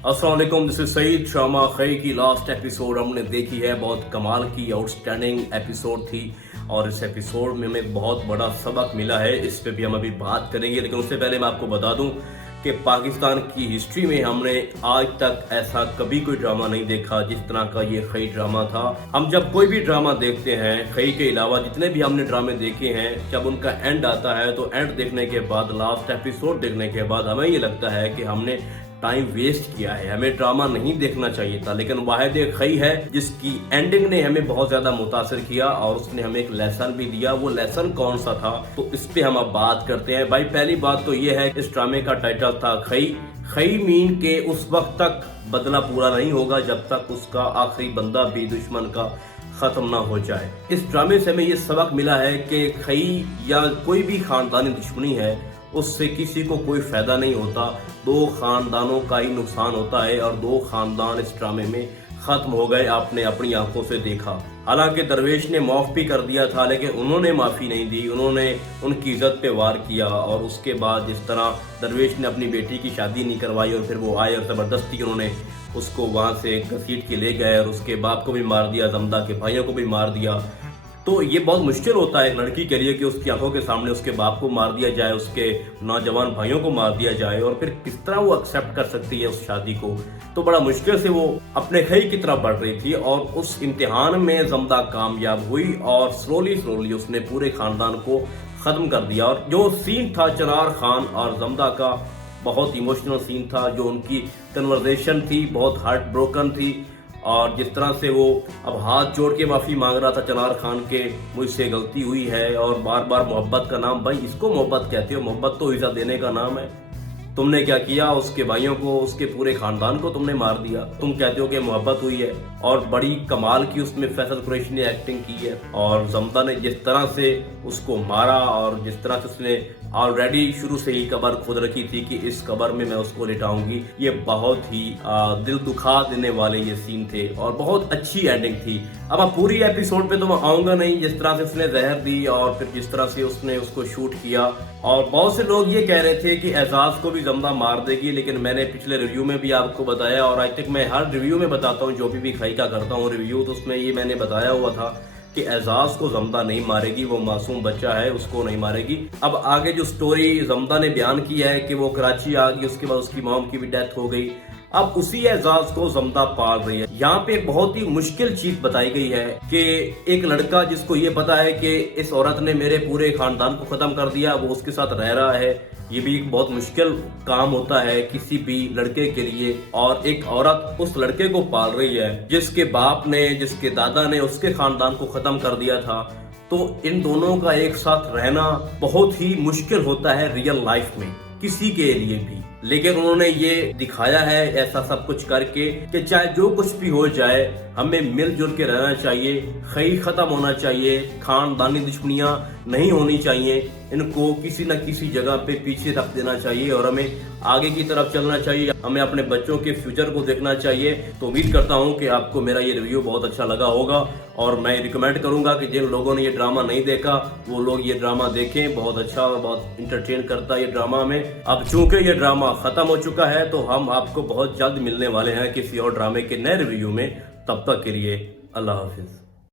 अस्सलाम वालेकुम, this is Saeed. Drama खई की लास्ट एपिसोड हमने देखी है। बहुत कमाल की आउटस्टैंडिंग एपिसोड थी और इस एपिसोड में हमें बहुत बड़ा सबक मिला है। इस पे भी हम अभी बात करेंगे, लेकिन उससे पहले मैं आपको बता दूं कि पाकिस्तान की हिस्ट्री में हमने आज तक ऐसा कभी कोई ड्रामा नहीं देखा जिस तरह का ये खई ड्रामा था। हम जब कोई भी ड्रामा देखते हैं, खई के अलावा जितने भी हमने ड्रामे देखे हैं, जब उनका एंड आता है तो एंड देखने के बाद, लास्ट एपिसोड देखने के बाद हमें ये लगता है कि हमने टाइम वेस्ट किया है, हमें ड्रामा नहीं देखना चाहिए था। लेकिन वाहिद एक खई है जिसकी एंडिंग ने हमें बहुत ज्यादा मुतासिर किया और उसने हमें एक लेसन भी दिया। वो लेसन कौन सा था, तो इस पे हम अब बात करते हैं। भाई पहली बात तो ये है, इस ड्रामे का टाइटल था खई। खई मीन के उस वक्त तक बदला पूरा नहीं होगा जब तक उसका आखिरी बंदा भी दुश्मन का खत्म ना हो जाए। इस ड्रामे से हमें ये सबक मिला है कि खई या कोई भी खानदानी दुश्मनी है, उससे किसी को कोई फायदा नहीं होता। दो खानदानों का ही नुकसान होता है और दो खानदान इस ड्रामे में खत्म हो गए, आपने अपनी आंखों से देखा। हालांकि दरवेश ने माफ भी कर दिया था, लेकिन उन्होंने माफी नहीं दी, उन्होंने उनकी इज्जत पे वार किया। और उसके बाद जिस तरह दरवेश ने अपनी बेटी की शादी नहीं करवाई और फिर वो आए और जबरदस्ती उन्होंने उसको वहां से घसीट के ले गए और उसके बाप को भी मार दिया, जमदा के भाइयों को भी मार दिया। तो ये बहुत मुश्किल होता है एक लड़की के लिए कि उसकी आंखों के सामने उसके बाप को मार दिया जाए, उसके नौजवान भाइयों को मार दिया जाए, और फिर किस तरह वो एक्सेप्ट कर सकती है उस शादी को। तो बड़ा मुश्किल से वो अपने खई की तरफ बढ़ रही थी और उस इम्तिहान में जमदा कामयाब हुई और स्लोली उसने पूरे खानदान को खत्म कर दिया। और जो सीन था चनार खान और जमदा का, बहुत इमोशनल सीन था। जो उनकी कन्वर्सेशन थी बहुत हार्ट ब्रोकन थी और जिस तरह से वो अब हाथ जोड़ के माफी मांग रहा था चनार खान के, मुझसे गलती हुई है, और बार बार मोहब्बत का नाम, भाई इसको मोहब्बत कहते हो? मोहब्बत तो इज्जत देने का नाम है। तुमने क्या किया, उसके भाइयों को, उसके पूरे खानदान को तुमने मार दिया। तुम कहते हो कि मोहब्बत हुई है। और बड़ी कमाल की उसमें फैसल कुरैशी ने एक्टिंग की है और जमदा ने जिस तरह से उसको मारा और जिस तरह से उसने ऑलरेडी शुरू से ही कबर खोद रखी थी कि इस कबर में मैं उसको लिटाऊंगी, ये बहुत ही दिल दुखा देने वाले ये सीन थे और बहुत अच्छी एंडिंग थी। अब पूरी एपिसोड पे तो मैं आऊंगा नहीं, जिस तरह से उसने जहर दी और फिर जिस तरह से उसने उसको शूट किया। और बहुत से लोग ये कह रहे थे कि एजाज को भी जमदा मार देगी, लेकिन मैंने पिछले रिव्यू में भी आपको बताया और आज तक मैं हर रिव्यू में बताता हूँ, जो भी खई का करता हूँ रिव्यू, तो उसमें ये मैंने बताया हुआ था कि एजाज को जमदा नहीं मारेगी, वो मासूम बच्चा है, उसको नहीं मारेगी। अब आगे जो स्टोरी जमदा ने बयान की है कि वो कराची आ गई, उसके बाद उसकी मॉम की भी डेथ हो गई, अब उसी एजाज को जमदा पाल रही है। यहाँ पे एक बहुत ही मुश्किल चीज बताई गई है कि एक लड़का जिसको ये पता है कि इस औरत ने मेरे पूरे खानदान को खत्म कर दिया, वो उसके साथ रह रहा है। ये भी एक बहुत मुश्किल काम होता है किसी भी लड़के के लिए, और एक औरत उस लड़के को पाल रही है जिसके बाप ने, जिसके दादा ने उसके खानदान को खत्म कर दिया था। तो इन दोनों का एक साथ रहना बहुत ही मुश्किल होता है रियल लाइफ में किसी के लिए भी। लेकिन उन्होंने ये दिखाया है ऐसा सब कुछ करके कि चाहे जो कुछ भी हो जाए, हमें मिलजुल के रहना चाहिए, खई खत्म होना चाहिए, खानदानी दुश्मनियां नहीं होनी चाहिए, इनको किसी न किसी जगह पे पीछे रख देना चाहिए और हमें आगे की तरफ चलना चाहिए, हमें अपने बच्चों के फ्यूचर को देखना चाहिए। तो उम्मीद करता हूँ कि आपको मेरा ये रिव्यू बहुत अच्छा लगा होगा और मैं रिकमेंड करूंगा कि जिन लोगों ने ये ड्रामा नहीं देखा वो लोग ये ड्रामा देखें। बहुत अच्छा और बहुत इंटरटेन करता है ये ड्रामा में। अब चूंकि ये ड्रामा खत्म हो चुका है तो हम आपको बहुत जल्द मिलने वाले हैं किसी और ड्रामे के नए रिव्यू में। तब तक के लिए अल्लाह हाफिज।